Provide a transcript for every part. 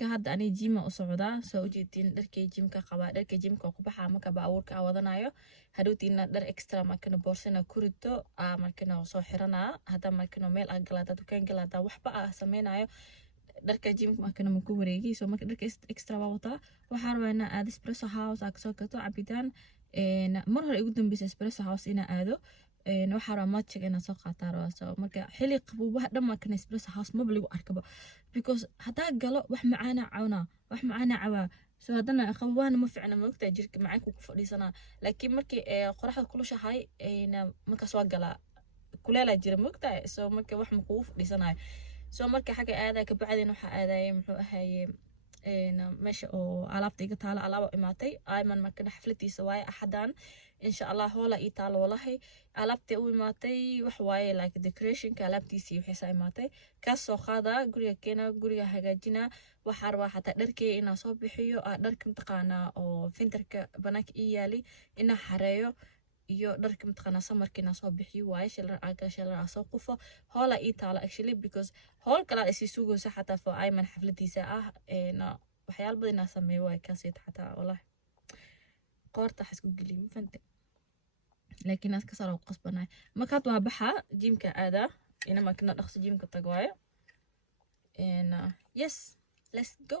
marka hadda ani jima u socdaa soo ujeedin dharkay jimka qaba dharkay jimka ku baxaa marka baabuurka wadanayo hadhowtiina dhar extra markana boorsana ku rito markana soo xiranaa hadda markana meel agalaada dukaan galaada waxba sameynayo dharka jimka markana ma ku wareegi soo marka dharka extra wata waxaan rabaa inaan aado espresso house aan kasoo gato cabitaan mar hore ugu dambeysay espresso house inaan aado waxaan rabaa matchga inaan soo qaataa rabaa soo marka xilli qaboobaha dhammaankan espresso house ma baligu arkaba because hadaa galo wax macaana cawaa soo hadana qaboobaha ma fiicna ma ogtaa jirka macaanku ku fadhiisanaa laakiin markii qoraxda kulushahay markaas waa galaa kuleela jira ma ogtaa soo marka wax ma kugu fadhiisanayo soo marka xagga aadaa ka bacdina waxa aadayay muxuu ahaayay meesha oo alaabta iga taala alaabo imaatay ayman markana xafladiisa waaye axadaan insha Allah hoola ii taalo wallahi alaabta u imaatay wax waaye like decorationka alaabtiisii wixii imaatay ka soo qaada guriga keena guriga hagaajina waxa rabaa xataa dharkay inaan soo bixiyo dharka mtaqaana oo finterka banaanka ii yaali inaan xareeyo iyo dharka mtaqaana samarkina soo bixiyo waaye shalar soo qufo hoola ii taalo actually because hool kala isi sugayso xataa for ayman xafladiisa waxyaal badan inaan sameeyo way ka sii xataa wallahi qoorta xisku geliyo fanta laakiin aska saro qasbanay markaad waa baxa jimka aada ina markana dhaqso jimka tagaayo yes let's go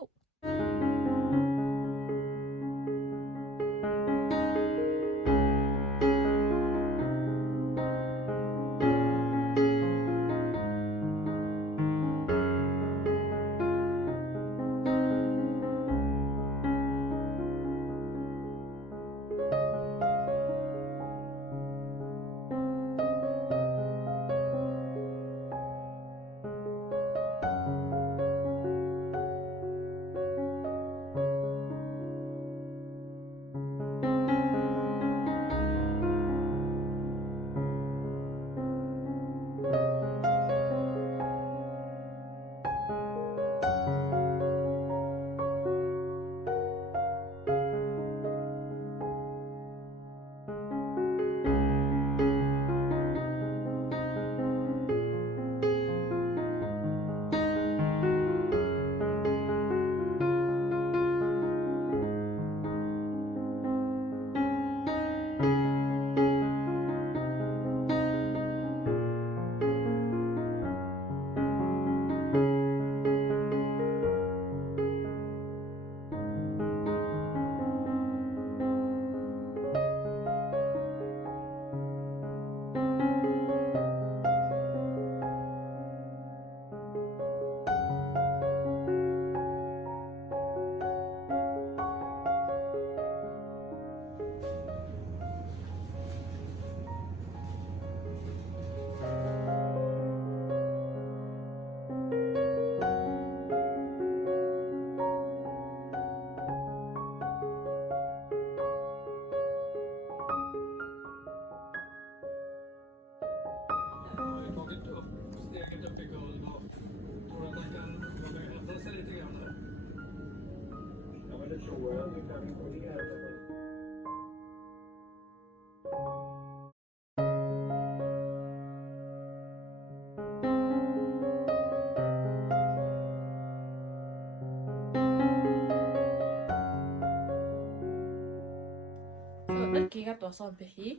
dharkayga waa soo bixiyay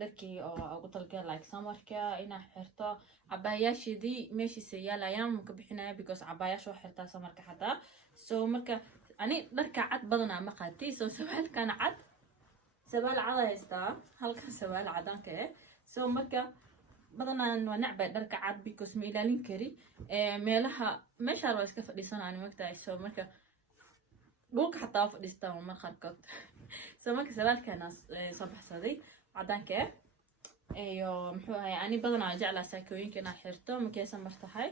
dharkii oo ugu talgal like samarka ina xirto cabaayashidii meeshiisa yaalayaan ma ka bixinaya because cabaayashu waa xirtaa samarka xataa soo marka ani dharka cad badanaa ma qaatay soo sabaalkan cad sabaal cad haystaa halka sabaal cadanka soo marka badanaa waa nacbay dharka cad because ma ilaalin kari meesha waa iska fadhiisanaan magtaay soo marka dhulka xataa fadhiistaa mar qarkood soo marka sabaalkan soo baxsaday cadanka iyo muxuu ahay ani badanaa jeclaa saakooyinka inaan xirto markaysan martahay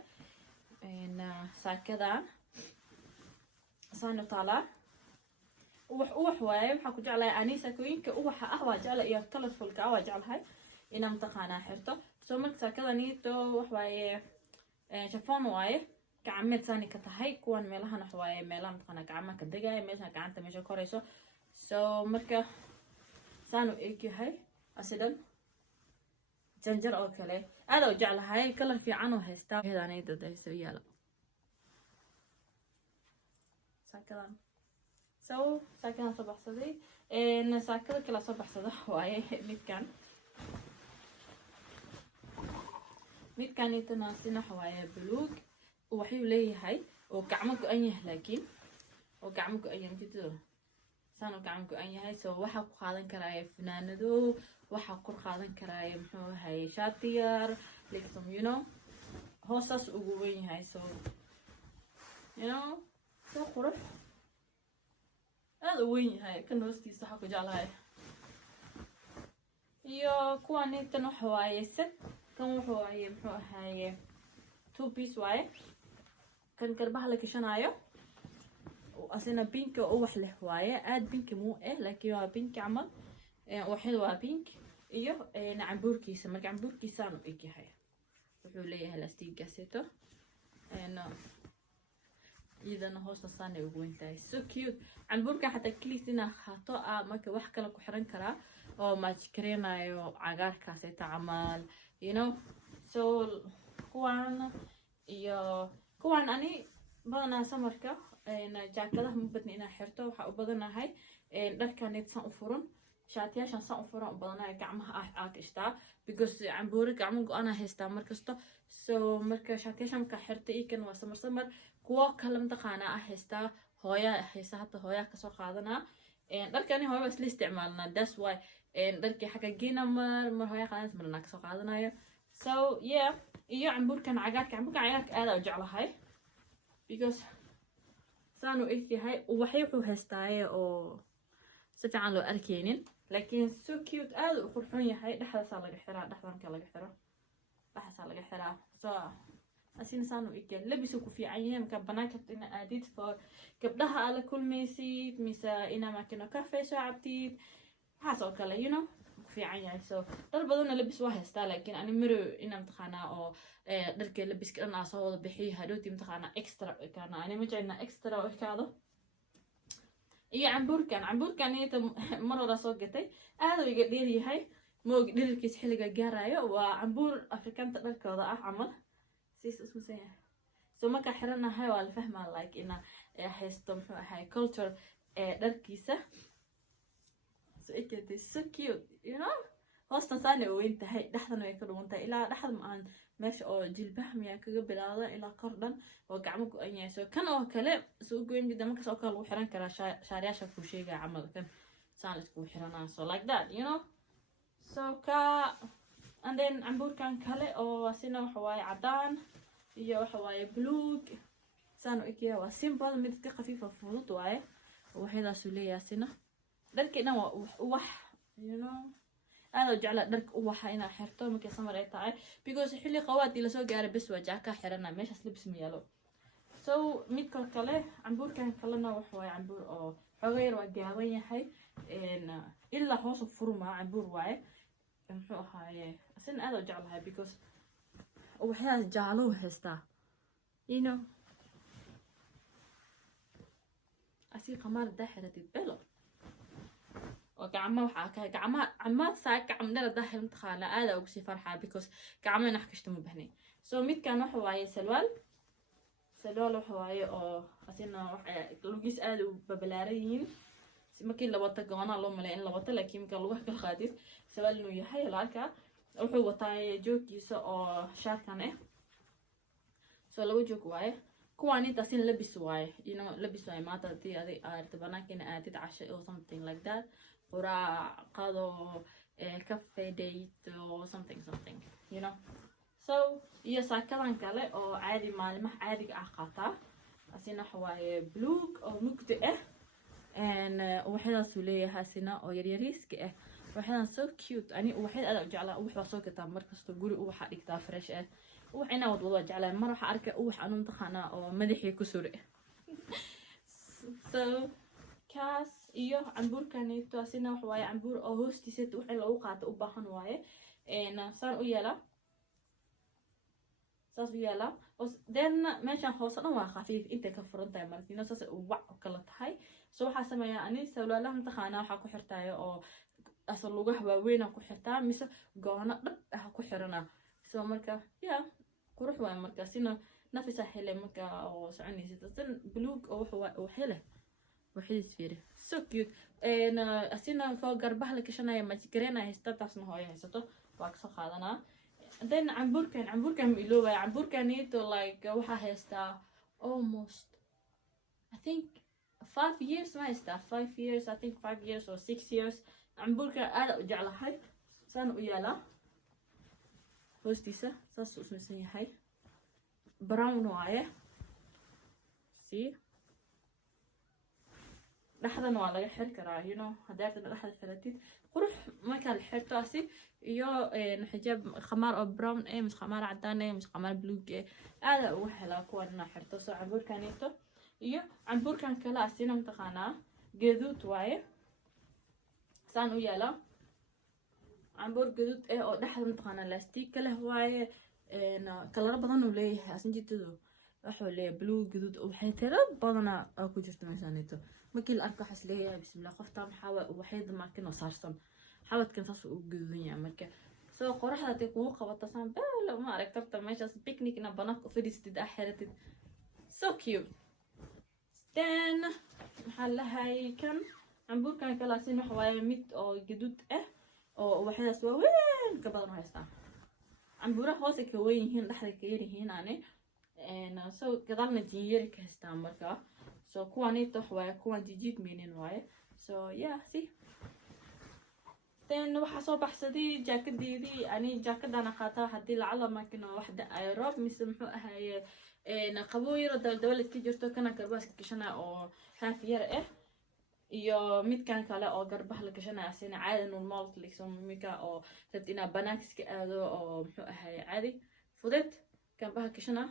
saakadan saanu taalaa uwax waaye waxaan ku jeclahay ani saakooyinka uwaxa waa jecla iyo colorfulka waa jeclahay inaan taqaanaa xirto soo marka saakadaniito wax waaye shafon waaye gacmeed saani ka tahay kuwan meelahan wax waaye meelaha taqaanaa gacmaha ka degaya meesha gacanta meesha korayso soo marka saanu eegyahay asidan janjar oo kale aad oo jeclahay kalar fiican oo haystaa heedanay dad haysto yaala saakadan so saakadan soo baxsaday saakada kala soo baxsada waaye midkan intana sina waaye buluug waxuu leeyahay oo gacmo go'an yahay laakiin oo gacmo go'an yahay jiddo saan oo gacmo go'an yahay so waxa ku qaadan karaa fanaanado waxa ku qaadan karaa muxuu ahay shaatiyar like some you know hoosas ugu weyn yahay so you know so qurux aad u weyn yahay kan hoostiisa waxa ku jeclahay iyo kuwan intan waxa waaye set kan wuxuu waaye muxuu ahay 2 piece waaye kan garbaha la gashanayo asina pink oo wax leh waaye aad pink muu laakiin waa pink camal waxay waa pink iyo cambuurkiisa marka cambuurkiisa aanu egyahay wuxuu leeyahay elastic gaseto idana hoosta saanay ugu weyntahay so cute cambuurka xataa kiliisina qaato marka wax kale ku xiran karaa oo match kareenayo cagaarkaas ay camal you know so kuwan ani badanaa samarka jaakadaha ma badna inaan xirto waxa u badanahay dharkan san u furan shaatiyashan san u furan u badanahay gacmaha ishtaa because cambuura gacmo go'ana haystaa markasto so marka shaatiyashan ka xirta ikan waa samar kuwa kale mataqaana haystaa hooya haysta hata hooya ka soo qaadana dharkani hooya isla isticmaalna that's why dharkii xaga geena mar hooya qaadan marna ka soo qaadanayo so yeah iyo cambuurkan cagaarka aad u jeclahay because saanu egyahay wuxuu haystaaye oo si fiican loo arkeynin laakiin so cute aad u qurxoon yahay dhaxdaasa laga xiraa dhaxdanka laga xiraa so asina saanu egyahay labisu ku fiican yahay marka banaanka ina aadid for gabdhaha ala kulmaysid mise ina maakino cafe soo cabtid waxaas oo kale you know ku fiican yahay so dad badan labis waa haystaa laakiin ani maro inaan taqaanaa oo dharka labiska dhan soo wada bixiyo hadhooti taqaanaa extra kana ani ma jeclina extra oo kaado iyo cambuurkan inta mar hore soo gatay aad u iga dheer yahay moog dhirkiis xilliga gaarayo waa cambuur afrikanta dharkooda camal siis isku sayaa so marka xiranahay waa la fahmaa like ina haysto muxuu ahay culture dharkiisa so it is so cute you know hoostan saana weyn tahay dhaxdan way ka dhuuntahay ilaa dhaxdan aan meesha oo jilbaha miya kaga bilaawda ilaa kordhan oo gacmo go'an yahay so kan oo kale soo goyn jida markaas oo kale lagu xiran karaa shaariyaasha ku sheegay camal kan saan isku xiranaa so like that you know so and then cambuurkan kale oo asina waxa waaye cadaan iyo waxa waaye buluug saan u egyahay waa simple mid iska khafiif ah fudud waaye waxaydaas u leeyahay asina dharkeena waa wax you know aad jecla dharka waxa ina xirto markay samar ay tahay because xilli qawaadii la soo gaaray bas waa jaaka xirana meeshaas labis ma yaalo so mid kale cambuurkan kalena waxa waaye cambuur oo xogaa yar waa gaaban yahay ilaa hoos u furma cambuur waaye muxuu ahaaye asina aad jeclahay because waxyaas jaalo haystaa you know asi qamar daxiratid belo وكعمة وحاكا كعمة عمات ساك عمدنا داخل متخانة هذا وبسي فرحة because كعمة نحكشت مبهني so ميت كان وحواي سلوال وحواي أو أسينا لوجيس قالوا ببلاريين ممكن لو تجانا لو ملاين لو لكن كان لوح كالخادث سوال إنه يحيى العركة وحوا طاي جوك يسا أو شاركانه so لو جوك واي كواني تاسين لبس واي you know لبس واي ما تدي هذه أرتبنا كنا تتعشى or something like that قراء قادو كافي ديت or something you know so يساكلان كله أو عادي معلمة عادي أحقاطه أسينا حواي بلوك أو مكتئة and وحدة سولية هاسينا أو يريسك وحدة so cute يعني وحدة أنا جعلها وحدة سوق تامر كستو جوري وحدة كتار فريش وحنا والله جعلها مرة حركة وحنا نمتخنا أو مدحي كسوري so كاس iyo cambuurkanito asina wax waaye cambuur oo hoostiisa wixii lagu qaato u baahan waaye saan u yeela saas u yeela then meeshan hoose dhan waa khafiif inta ka furan tahay markiina saas u wac kala tahay so waxa sameeyaa ani sawlaalaha mtaqaana waxa ku xirtaayo oo asal lugaha waaweyn ku xirtaa mise goona dhab ah ku xirana so marka qurux waaye marka sina نفسها حلو مكا أو سعني ستة بلوك أو حلو وحيد فيره so cute أنا أسينا كوا قربها لك عشان هي ما تكرينا هيستطاع إنه هو يهستو واقصى خالنا then عمبور كان بيلوه عمبور كان يتو like وحا هيستا almost I think 5 years ما هيستا 5 years I think 5 years or 6 years عمبور كان أنا أجعله هاي سان ويالا هوستيسا ساسو اسمه سني هاي براون وايه see dhexdan waa laga xiri karaa you know hadaafna dhexda xiratid qurux marka la xirto asi iyo xijaab khamaar oo brown mis khamaar cadaan mis khamaar blue aada ugu helaa kuwan inaa xirto soo cambuurkanito iyo cambuurkan kale asina mataqaanaa gaduud waaye saan u yaala cambuur gaduud oo dhexda mataqaanaa laastig kale waaye kalaro badan uu leeyahay asin jidadu wuxuu leeyahay blue gaduud waxay tira badana ku jirto meeshaanito markii la arko waxaas leeyahay bismillah qofta maxaa waxay markin oo saarsan xawadkan saas uu gududan yahay marka soo qoraxda ay kugu qabato san baa ma aragtay meeshaas picnic na banaanka u fadhiistid aaxiratid so cute then maxaa lahay kan cambuurkan kala siin wax waaye mid oo gaduud oo waxaas waaweyn ka badan haystaa cambuura hoos ka weyn yihiin dhaxda ka yar yihiin aane so gadalna jinyar ka haystaa marka so kuwanito waaye kuwan jijid meenen waaye so yeah see then waxa soo baxsaday jaakadeedii ani jaakadana qaataa hadii lacala markina waxda aerob mise muxuu ahaye qabo yar daldalad ka jirto kana garbaas ka gashana oo half yar iyo midkan kale oo garbaha la gashana asina caadi normal liksom mika oo dadina banaakiska aado oo muxuu ahaye caadi fudud garbaha gashana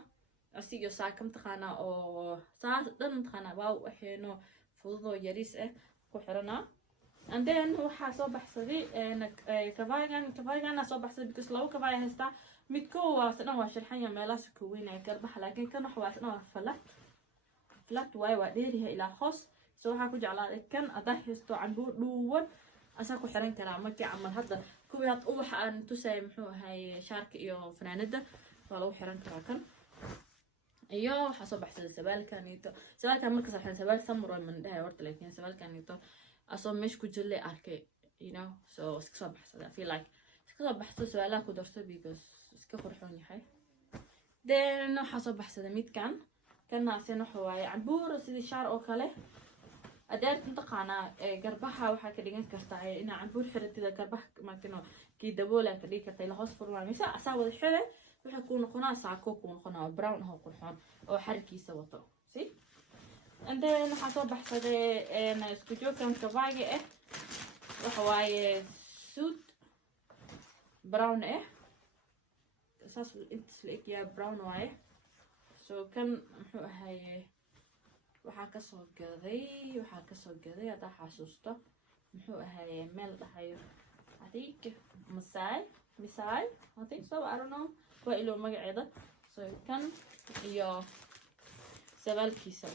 asiyo saakam taqaana oo saas dhan taqaana waaw waxeeno fududo yaris ku xirana and then waxa soo baxsaday kabaygan soo baxsaday because laba kabay haysta midko waa sadan waa sharxan ya meelaas ku weynay garbaha laakiin kan waxa waa sadan waa flat way waa dheeriyahay ilaa hoos soo waxa ku jeclaaday kan adaa haysto cambuur dhuwan asaa ku xiran karaa markii camal hadda kuwiyaad waxa aan tusay muxuu ahaay shaarka iyo fanaanada waa lagu xiran karaa kan iyo waxa soo baxsaday sabaalkanito sabaalkan marka saxan sabaal samro man dhahay horta laakiin sabaalkanito asoo meesh ku jirlay arkay you know so iska soo baxsaday I feel like iska soo baxsaday su'aalaha ku darso because iska qurxoon yahay then waxa soo baxsaday midkan kana asina waxa waaye cambuur sidii shaar oo kale adaad taqaana garbaha waxa ka dhigan kartaa in cambuur xiratida garbaha markino ki daboola ka dhigi kartaa la hoos furmaamisa asaa wada xire waxa ku noqonaa saako ku noqonaa brown oo qurxoon oo xarkiisa wato see and then waxa soo baxsaday isku joogkan kabayga waxa waaye suit brown saas inta sleekiya brown waaye so kan muxuu ahaye waxa ka soo gaday hada xasuusto muxuu ahaye meel dhahayo adig masai I think so I don't know waa ilo magaceeda so kan iyo sabaalkiisa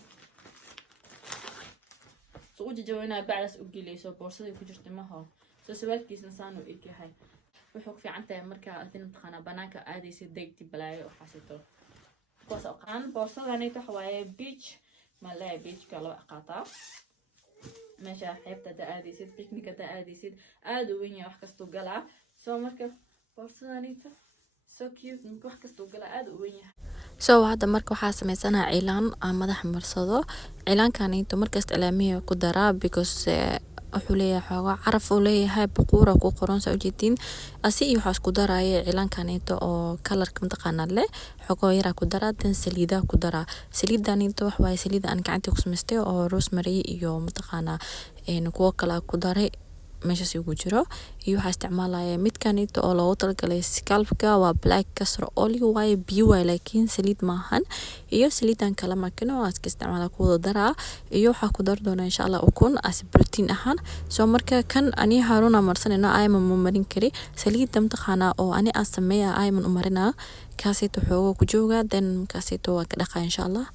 soo jajawayna bacdas u gelayso boorsada ku jirta maha so sabaalkiisna saan u eegyahay wuxuu fiican tahay marka aad taqaana banaanka aadaysid degti balaayo waxa sito kuwaas oo qaan boorsadani waxa waaye beach malay beach ka loo qaataa meesha xeebta aadaysid picnic aadaysid aad u weyn wax kasto galaa soo marka boorsadani so cute wax kasto galaa aad u weyn so hadda marka waxaa sameysanaha cilaan madax marsado cilaankan inta markaas ilaamiyo ku daraa because wuxuu leeyahay xoogaa caraf uu leeyahay buquura ku qoran soo jeedin asi iyo waxa isku daraya cilaankan inta oo kalarka mataqaanaa leh xogo yara ku daraa tan saliida ku daraa saliidan inta wax way saliida aan gacanta ku sameystay oo rosemary iyo mataqaanaa kuwa kala ku daray meesha si ugu jiro iyo waxa isticmaalaya midkan inta oo loogu talagalay scalpka waa black castor oil way biyo laakiin saliid maahan iyo saliidan kala markano aad ka isticmaala ku daraa iyo waxa ku dar doona insha Allah ukun as protein ahaan soo marka kan ani haruna marsanayna ayman marin kari saliid mataqaana oo ani asameeya ayman umarina kaasito xoogo ku jooga then kaasito waa ka dhaqaa insha Allah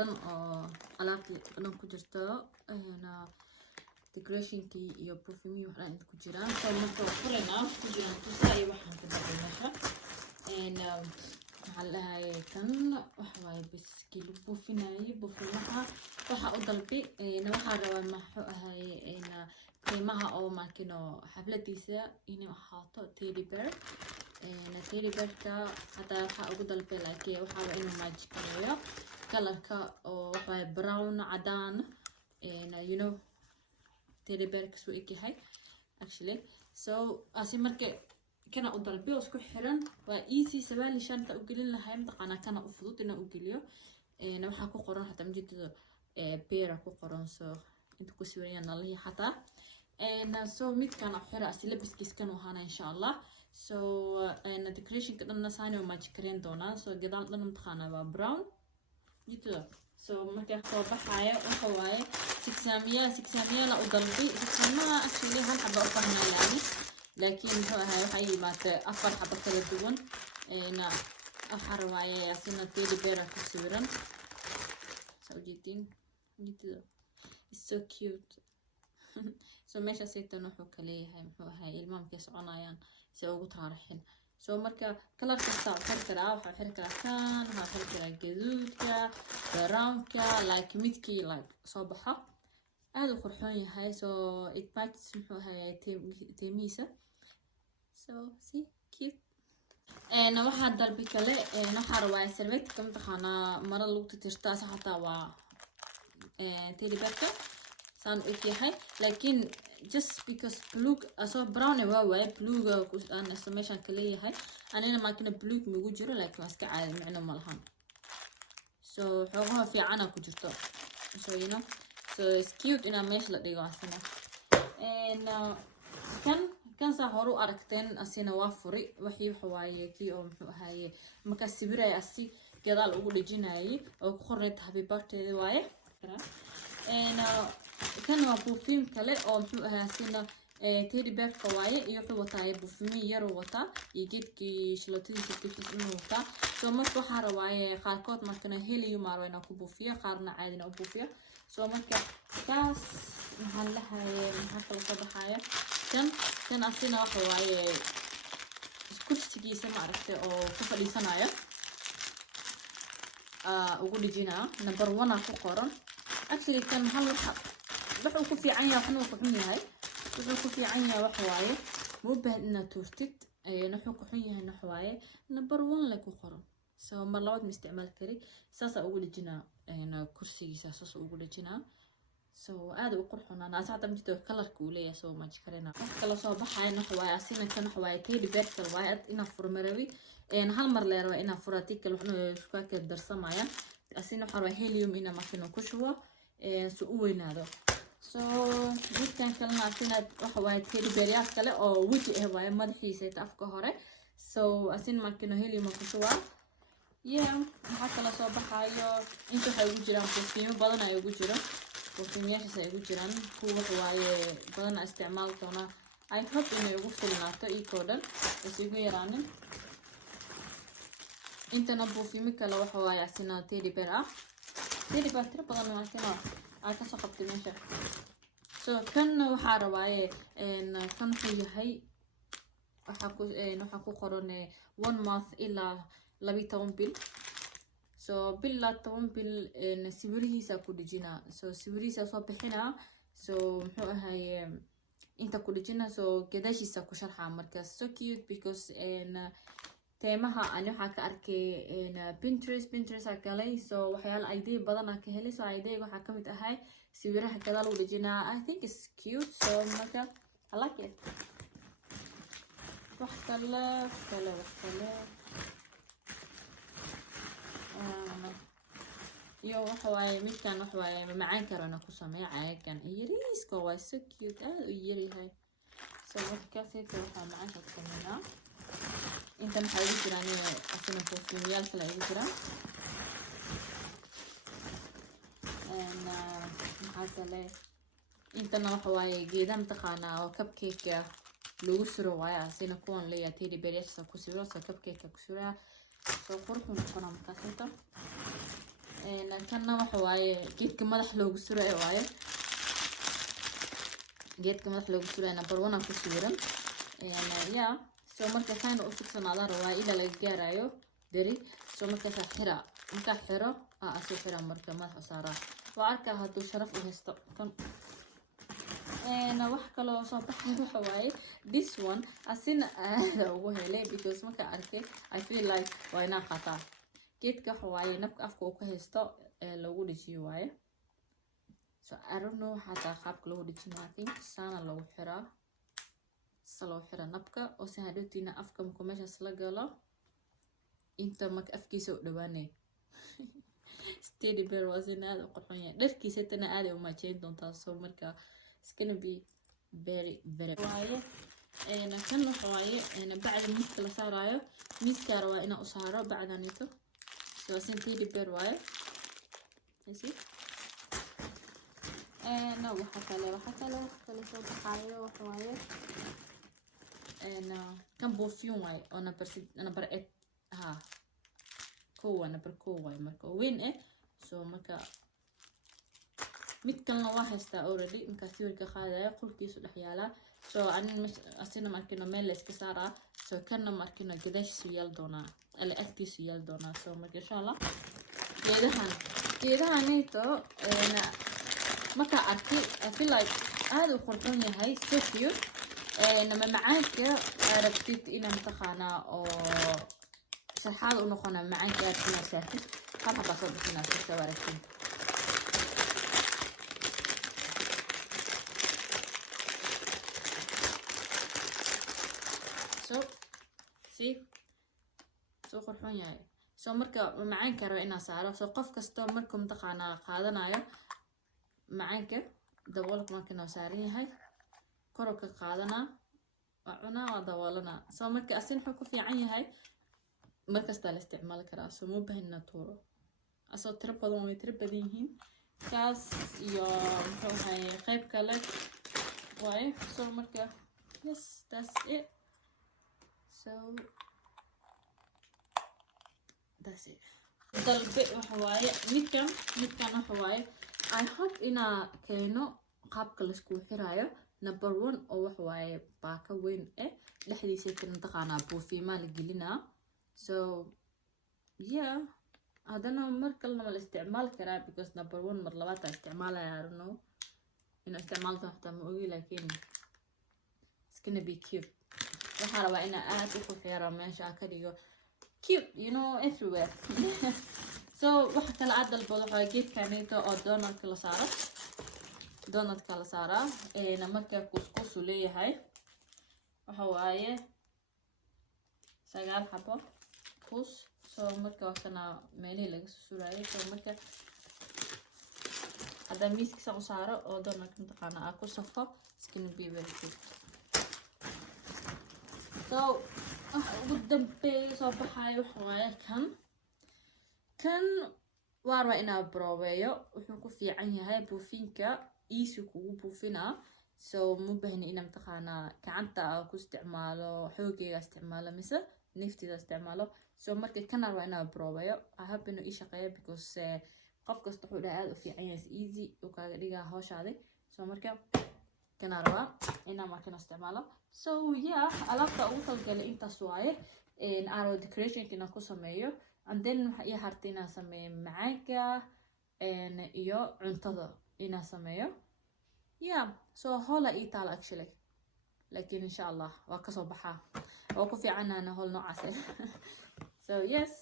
dhan oo alaabtii dhan ku jirto decorationkii iyo perfume wax dhan ku jiraan soo marka furayna ku jiraan tusaa iyo waxaan ku daray meesha maxaa la dhahay kan waxa waaye biskii lagu buufinayay buufinaha waxa u dalbi waxaa rabaa maxuu ahay qiimaha oo maakino xafladiisa inay ahaato teddy bear teddy bearka hadda waxaa ugu dalbay laakiin waxaa waa inuu magic kareeyo kalarka oo waxa waaye brown cadaan you know teddy bearka soo egyahay actually so asi marka kana u dalbi oo isku xiran waa easy sabaali shanta u gelin lahay mataqaana kana u fudud inaan u geliyo waxaa ku qoran hataa majidada beera ku qoran so inta ku sawiran nalahi hataa so midkan u xira asi labiskiiskan u hana insha Allah so decoration ka dhanna saani oo magic kareen doonaan so gadaal dhan mataqaana waa brown jidada so marka soo baxayo waxa waaye siksamiya la u dalbi siksamaha actually hal xaba u baahnaa laakiin wuxuu ahaa waxa yimaatay 4 xaba kala duwan waxa rabaaye asina teddy bear ku sawiran so jeedin jidada it's so cute so meesha saytan wuxuu kale yahay muxuu ahaa ilmaamka soconayaan si ugu taariixin so marka kalar kasta oo xirkara waxa xirkara kan waxa xirkara gaduudka brownka like midkii like soo baxa aad u qurxoon yahay so it matches muxuu ahaa teemiisa so see cute waxa dalbi kale waxa rabaa servetka mataqaana mara lagu tirtaa saxata waa teddy bearka saan u yahay laakiin just because blue aso brown waa way blue ku aan estimation kale yahay anina maakina blue migu jiro laakiin iska caadi macno ma lahan so xogaha fiican ku jirto so you know so it's cute ina meesh la dhigo asina kan sa horu aragteen asina waa furi wixii waxa waaye kii oo muxuu ahaye marka sawiray asi gadaal ugu dhijinayay oo ku qornay happy birthday waaye kan waa perfume kale oo muxuu ahaa asina teddy bear ka waaye iyo wuxuu wataa perfume yar oo wataa iyo geedkii shilotadiisa kifis inuu wataa so marka waxa rabaaye qaarkood markana helium marwayna ku buufiyo qaarna caadina u buufiyo so marka kaas maxaa la haye maxaa kala soo baxaya kan asina waxa waaye kursigiisa ma aragtay oo ku fadhiisanayo ugu dhijinaa number 1 ku qoran actually kan hal wuxuu ku fiican yahay waxna ku xun yahay wuxuu ku fiican yahay waxa waaye muu baahan inaad tuurtid wuxuu ku xun yahay waxa waaye number 1 la ku qoran so mar labaad ma isticmaal kari saasa ugu dhijinaa kursigiisa saasa ugu dhijinaa so aad u qurxoonaa asaata midda kalarka uu leeyahay so much karena kala soo baxay waxa waaye asina kan waxa waaye teddy bear kale waaye ina furmarawi hal mar leer waa ina furati kale wuxuu ka darsamaya asina waxa waa helium ina makino ku shubo so u weynaado so midkan kalena asina waxa waaye teddy bear kale oo wiji ah waaye madaxiisa afka hore so asina makino helium ku shubo waxa kala soo baxayo inta waxa ugu jiraan perfume badan ay ugu jiraan perfumeyaashaas ay ugu jiraan kuwa waxa waaye badan isticmaal doona I hope inay ugu filnaato iyagoo dhan isugu yaraanin intana perfume kale waxa waaye asina teddy bear tira badan markana ay ka soo qabtay meesha so kan waxa rabaaye kan wuxuu yahay waxa ku qoran 1 month ilaa 12 bil so bil 12 bil sawirihiisa ku dhijina so sawirihiisa soo bixina so muxuu ahaye inta ku dhijina so gadaashiisa ku sharxa marka so cute because teemaha ani waxa ka arkay Pinterest galay so waxyaalo idea badan ka helay so idea waxa kamid ahay sawiraha gadaal u dhijina I think it's cute so marka I like it wax kale iyo waxa waaye midkan waxa waaye macaan karana ku sameeyo caagan yariiska waa so cute aad u yarihay so marka sayta waxa macaan ka sameeyaa inta maxay ugu jiraan asina perfumeyaal kale ugu jiraan maxaa kale intana waxa waaye geedan taqaana oo cupcake lagu suro waaye asina kuwan leeyahay teddy bear ku suro so cupcake ku suro so qurxoon kana markaasita كنا وحواي جيت مدح لوgu suray waaye geedka madax loogu suray number 1 aan ku sawiran yeah so marka kaan u fiksanaada rabaa ila laga gaarayo dari so marka xira marka xiro asoo xira marka madax saara waa arka haduu sharaf u haysto kan wax kale oo soo baxay waxa waaye this one asina aad ugu helay because marka arkay I feel like waa inaan qaataa geedka waxa waaye nabka afka uu ka haysto lagu dhijiyo waaye so I don't know hata qaabka lagu dhijiyo I think sana lagu xiraa salo xira nabka oo si hadhowtiina afka markuu meeshaas la galo inta marka afkiisa u dhawaanay Teddy bear was in aad u qurxoon yahay dharkiisa tana aad u maajeyn doontaa so marka it's gonna be very waaye kan waxa waaye bacda miiska la saarayo miiska waa ina u saaro bacdanito so asin Teddy bear waaye see waxa kale soo baxayo waxa waaye kan perfume waaye oo number 8 kowa number 2 waaye marka weyn so marka mid kalena waa haystaa already marka sawirka qaadayo qolkiisu dhex yaala so asina markina meel la iska saaraa so kana markina gadaashiisu yaal doonaa ala agtiisu yaal doonaa so marka insha Allah geedahanito marka arkay I feel like aad u qurxoon yahay so cute nama macaanka aragtid inaan taqaanaa oo sharxaad u noqona macaanka aad kuna saartid haba soo bixinaa soo aragtid so qurxoon yahay so marka macaanka raba inaan saaro so qof kasto marka taqaanaa qaadanayo macaanka daboolka marka noo saaran yahay korka qaadana cuna waa daboolana so marka asin wuxuu ku fiican yahay markasta la isticmaali karaa so ma baahna tuuro asoo tiro badan yihiin kaas iyo muxuu ahay qayb kale waaye so marka yes that's it so that's it dalbe waxa waaye midkan waxa waaye I hope ina keeno qaabka la isku xiraayo number 1 oo wax waaye baaka weyn dhexdiisa kan taqaanaa buufiima la gelinaa so yeah hadana mar kalena la isticmaali karaa because number 1 mar labaad aan isticmaalaya I don't know ina isticmaalto xataa ma ogi laakiin it's gonna be cute waxaa rabaa ina aad u xiro meesha ka dhigo cute you know everywhere so waxa kala aad dalbado waxa geedkanito oo donut la saara marka kuskus u leeyahay waxa waaye 9 xabo kus so marka waxana meelay laga suraayay so marka hada miiska u saaro oo donut taqaana ku safo skin be very good so ugu dambeeyay soo baxay waxa waaye kan waa inaa broweeyo wuxuu ku fiican yahay buufinka isu kugu buufina so ma baahni inaan taqaanaa gacanta ku isticmaalo xoogayga isticmaalo mise neftida isticmaalo so marka kana waa inaa broweeyo I hope inuu ii shaqeeyo because qof kasta wuxuu dhahay aad u fiican yahay easy oo kaaga dhigaa hawshaada so marka kana rabaa inaan markana isticmaalo so yeah alaabta ugu talgalay intaas waaye aro decoration inaan ku sameeyo and then waxa ii hartay inaan sameeyo macaanka iyo cuntada inaan sameeyo yeah so hola ii taal actually laakiin insha Allah waa ka soo baxaa oo ku fiicanana hol noocaas so yes